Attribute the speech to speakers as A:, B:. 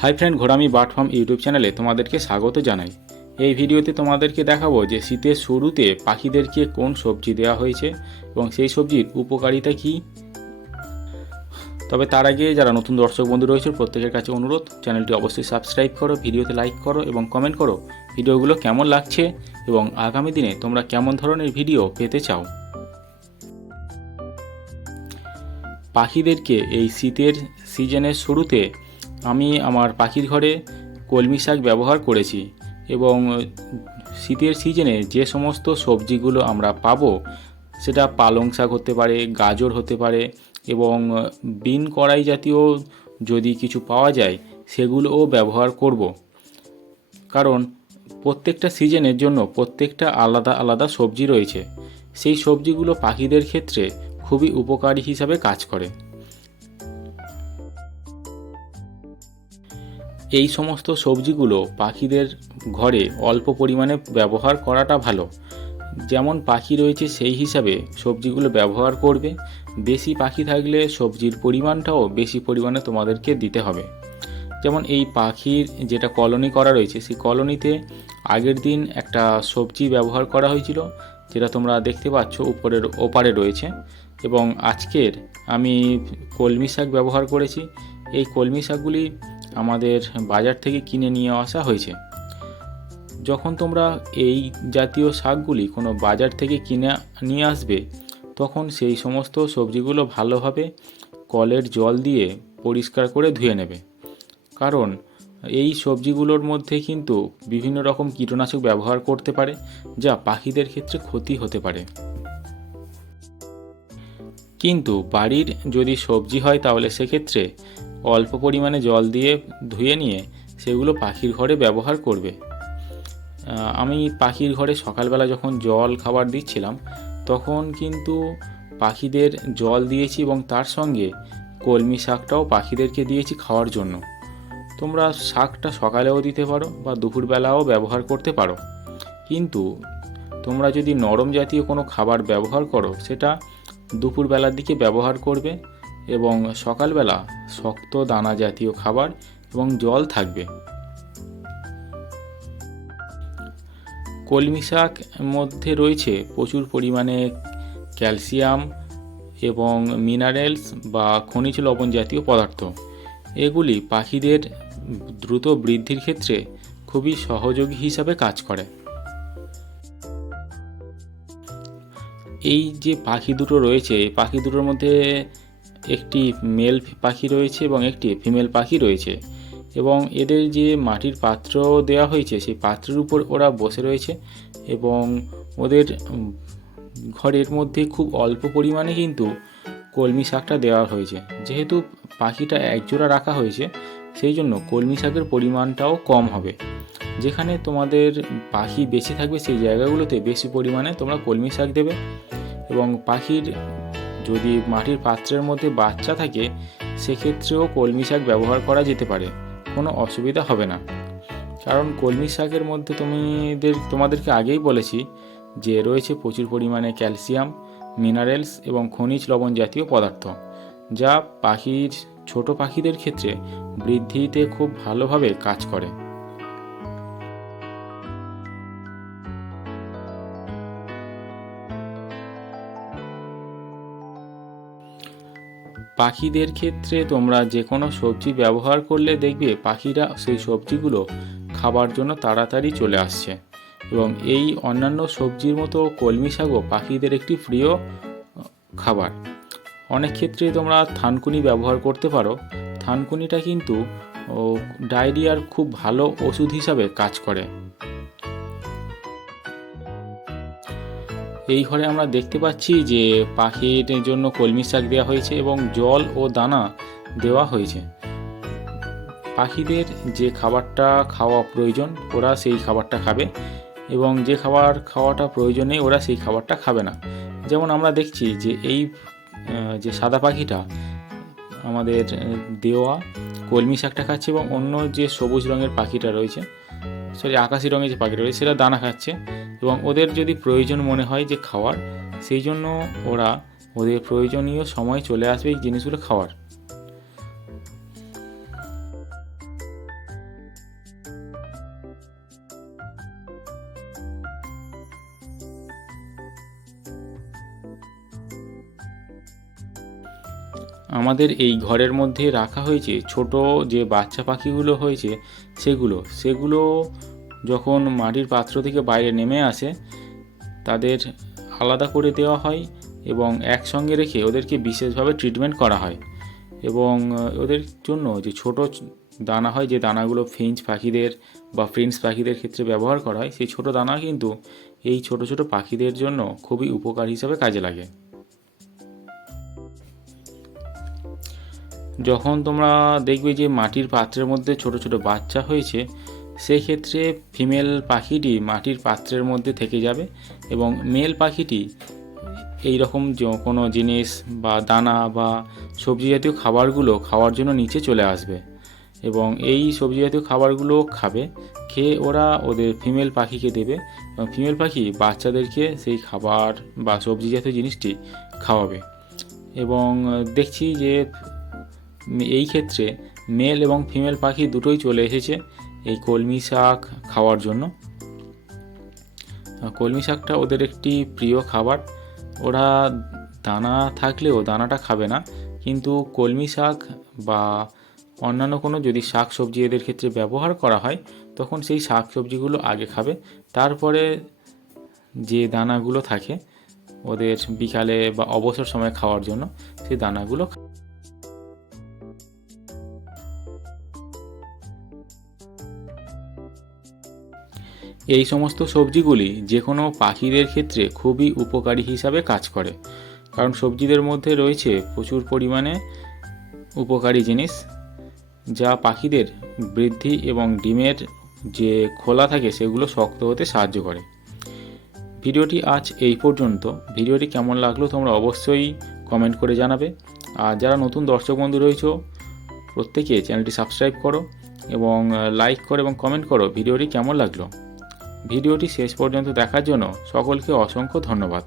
A: Hi friend Ghorami bird farm YouTube চ্যানেলে তোমাদেরকে স্বাগত জানাই। এই ভিডিওতে তোমাদেরকে দেখাবো যে শীতের শুরুতে পাখিদেরকে কোন সবজি দেওয়া হয়েছে এবং সেই সবজির উপকারিতা কী। তবে তার আগে যারা নতুন দর্শক বন্ধু রয়েছে, প্রত্যেকের কাছে অনুরোধ, চ্যানেলটি অবশ্যই সাবস্ক্রাইব করো, ভিডিওতে লাইক করো এবং কমেন্ট করো ভিডিওগুলো কেমন লাগছে এবং আগামী দিনে তোমরা কেমন ধরনের ভিডিও পেতে চাও। পাখিদেরকে এই শীতের সিজনের শুরুতে আমি আমার পাখির ঘরে কলমি শাক ব্যবহার করেছি এবং শীতের সিজনে যে সমস্ত সবজিগুলো আমরা পাবো, সেটা পালং শাক হতে পারে, গাজর হতে পারে এবং বিন কড়াই জাতীয় যদি কিছু পাওয়া যায়, সেগুলোও ব্যবহার করব। কারণ প্রত্যেকটা সিজনের জন্য প্রত্যেকটা আলাদা আলাদা সবজি রয়েছে। সেই সবজিগুলো পাখিদের ক্ষেত্রে খুবই উপকারী হিসাবে কাজ করে। এই সমস্ত সবজিগুলো পাখিদের ঘরে অল্প পরিমাণে ব্যবহার করাটা ভালো। যেমন পাখি রয়েছে সেই হিসাবে সবজিগুলো ব্যবহার করবে। বেশি পাখি থাকলে সবজির পরিমাণটাও বেশি পরিমাণে তোমাদেরকে দিতে হবে। যেমন এই পাখির যেটা কলোনি করা রয়েছে, সেই কলোনিতে আগের দিন একটা সবজি ব্যবহার করা হয়েছিল, যেটা তোমরা দেখতে পাচ্ছ উপরের ওপারে রয়েছে। এবং আজকের আমি কলমি শাক ব্যবহার করেছি। এই কলমি শাকগুলি আমাদের বাজার থেকে কিনে নিয়ে আসা হয়েছে। যখন তোমরা এই জাতীয় শাকগুলি কোনো বাজার থেকে কিনে নিয়ে আসবে, তখন সেই সমস্ত সবজিগুলো ভালোভাবে কলের জল দিয়ে পরিষ্কার করে ধুয়ে নেবে। কারণ এই সবজিগুলোর মধ্যে কিন্তু বিভিন্ন রকম কীটনাশক ব্যবহার করতে পারে, যা পাখিদের ক্ষেত্রে ক্ষতি হতে পারে। কিন্তু বাড়ির যদি সবজি হয়, তাহলে সেক্ষেত্রে অল্প পরিমাণে জল দিয়ে ধুয়ে নিয়ে সেগুলো পাখির ঘরে ব্যবহার করবে। আমি পাখির ঘরে সকালবেলা যখন জল খাবার দিচ্ছিলাম, তখন কিন্তু পাখিদের জল দিয়েছি এবং তার সঙ্গে কলমি শাকটাও পাখিদেরকে দিয়েছি খাওয়ার জন্য। তোমরা শাকটা সকালেও দিতে পারো বা দুপুরবেলাও ব্যবহার করতে পারো। কিন্তু তোমরা যদি নরম জাতীয় কোনো খাবার ব্যবহার করো, সেটা দুপুরবেলার দিকে ব্যবহার করবে এবং সকালবেলা শক্ত দানা জাতীয় খাবার এবং জল থাকবে। কলমি শাক মধ্যে রয়েছে প্রচুর পরিমাণে ক্যালসিয়াম এবং মিনারেলস বা খনিজ লবণ জাতীয় পদার্থ। এগুলি পাখিদের দ্রুত বৃদ্ধির ক্ষেত্রে খুবই সহযোগী হিসাবে কাজ করে। এই যে পাখি দুটো রয়েছে, পাখি দুটোর মধ্যে একটি মেল পাখি রয়েছে এবং একটি ফিমেল পাখি রয়েছে। এবং এদের যে মাটির পাত্র দেওয়া হয়েছে, সেই পাত্রের উপর ওরা বসে রয়েছে এবং ওদের ঘরের মধ্যে খুব অল্প পরিমাণে কিন্তু কলমি শাকটা দেওয়া হয়েছে। যেহেতু পাখিটা একজোড়া রাখা হয়েছে, সেই জন্য কলমি শাকের পরিমাণটাও কম হবে। যেখানে তোমাদের পাখি বেশি থাকবে সেই জায়গাগুলোতে বেশি পরিমাণে তোমরা কলমি শাক দেবে এবং পাখির যদি মাটির পাত্রের মধ্যে বাচ্চা থাকে, সেক্ষেত্রেও কলমি শাক ব্যবহার করা যেতে পারে। কোনো অসুবিধা হবে না। কারণ কলমি শাকের মধ্যে তুমিদের, তোমাদেরকে আগেই বলেছি যে রয়েছে প্রচুর পরিমাণে ক্যালসিয়াম, মিনারেলস এবং খনিজ লবণ জাতীয় পদার্থ, যা পাখির, ছোট পাখিদের ক্ষেত্রে বৃদ্ধিতে খুব ভালোভাবে কাজ করে। পাখিদের ক্ষেত্রে তোমরা যে কোনো সবজি ব্যবহার করলে দেখবে পাখিরা সেই সবজিগুলো খাবার জন্য তাড়াতাড়ি চলে আসছে। এবং এই অন্যান্য সবজির মতো কলমি শাকও পাখিদের একটি প্রিয় খাবার। অনেক ক্ষেত্রে তোমরা থানকুনি ব্যবহার করতে পারো। থানকুনিটা কিন্তু ডায়রিয়ার খুব ভালো ওষুধ হিসাবে কাজ করে। এই ঘরে আমরা দেখতে পাচ্ছি যে পাখির জন্য কলমি শাক দেওয়া হয়েছে এবং জল ও দানা দেওয়া হয়েছে। পাখিদের যে খাবারটা খাওয়া প্রয়োজন, ওরা সেই খাবারটা খাবে এবং যে খাবার খাওয়াটা প্রয়োজনে ওরা সেই খাবারটা খাবে না। যেমন আমরা দেখছি যে এই যে সাদা পাখিটা আমাদের দেওয়া কলমি শাকটা খাচ্ছে এবং অন্য যে সবুজ রঙের পাখিটা রয়েছে, সরি, আকাশি রঙের যে পাখিটা রয়েছে, সেটা দানা খাচ্ছে। এবং ওদের যদি প্রয়োজন মনে হয় যে খাওয়ার সেই জন্য ওরা ওদের প্রয়োজনীয় সময় চলে আসবে এই জিনিসগুলো খাওয়ার। আমাদের এই ঘরের মধ্যে রাখা হয়েছে ছোট যে বাচ্চা পাখিগুলো হয়েছে সেগুলো সেগুলো যখন মাটির পাত্র থেকে বাইরে নেমে আসে, তাদের আলাদা করে দেওয়া হয় এবং একসঙ্গে রেখে ওদেরকে বিশেষভাবে ট্রিটমেন্ট করা হয়। এবং ওদের জন্য যে ছোট দানা হয়, যে দানাগুলো ফিঞ্চ পাখিদের বা ফ্রিন্স পাখিদের ক্ষেত্রে ব্যবহার করা হয়, সেই ছোট দানা কিন্তু এই ছোট ছোট পাখিদের জন্য খুবই উপকার হিসাবে কাজে লাগে। যখন তোমরা দেখবে যে মাটির পাত্রের মধ্যে ছোট ছোট বাচ্চা হয়েছে সেই ক্ষেত্রে ফিমেল পাখিটি মাটির পাত্রের মধ্যে থেকে যাবে এবং মেল পাখিটি এই রকম কোনো জিনিস বা দানা বা সবজি জাতীয় খাবারগুলো খাওয়ার জন্য নিচে চলে আসবে এবং এই সবজি জাতীয় খাবারগুলো খাবে, খেয়ে ওরা ওদের ফিমেল পাখিকে দেবে এবং ফিমেল পাখি বাচ্চাদেরকে সেই খাবার বা সবজি জাতীয় জিনিসটি খাওয়াবে। এবং দেখছি যে এই ক্ষেত্রে মেল এবং ফিমেল পাখি দুটোই চলে এসেছে। এই কলমি শাক খাওয়ার জন্য। কলমি শাকটা ওদের একটি প্রিয় খাবার। ওরা দানা থাকলেও দানাটা খাবে না। কিন্তু কলমি শাক বা অন্যান্য কোনো যদি শাক সবজি এদের ক্ষেত্রে ব্যবহার করা হয়, তখন সেই শাক সবজিগুলো আগে খাবে। তারপরে যে দানাগুলো থাকে ওদের বিকালে বা অবসর সময় খাওয়ার জন্য সেই দানাগুলো এই সমস্ত সবজিগুলি যে কোনো পাখিদের ক্ষেত্রে খুবই উপকারী হিসাবে কাজ করে। কারণ সবজিদের মধ্যে রয়েছে প্রচুর পরিমাণে উপকারী জিনিস, যা পাখিদের বৃদ্ধি এবং ডিমের যে খোলা থাকে সেগুলো শক্ত হতে সাহায্য করে। ভিডিওটি আজ এই পর্যন্ত। ভিডিওটি কেমন লাগল তোমরা অবশ্যই কমেন্ট করে জানাবে। আর যারা নতুন দর্শক বন্ধু রয়েছে, প্রত্যেকে চ্যানেলটি সাবস্ক্রাইব করো এবং লাইক করো এবং কমেন্ট করো। ভিডিওটি কেমন লাগল? ভিডিওটি শেষ পর্যন্ত দেখার জন্য সকলকে অসংখ্য ধন্যবাদ।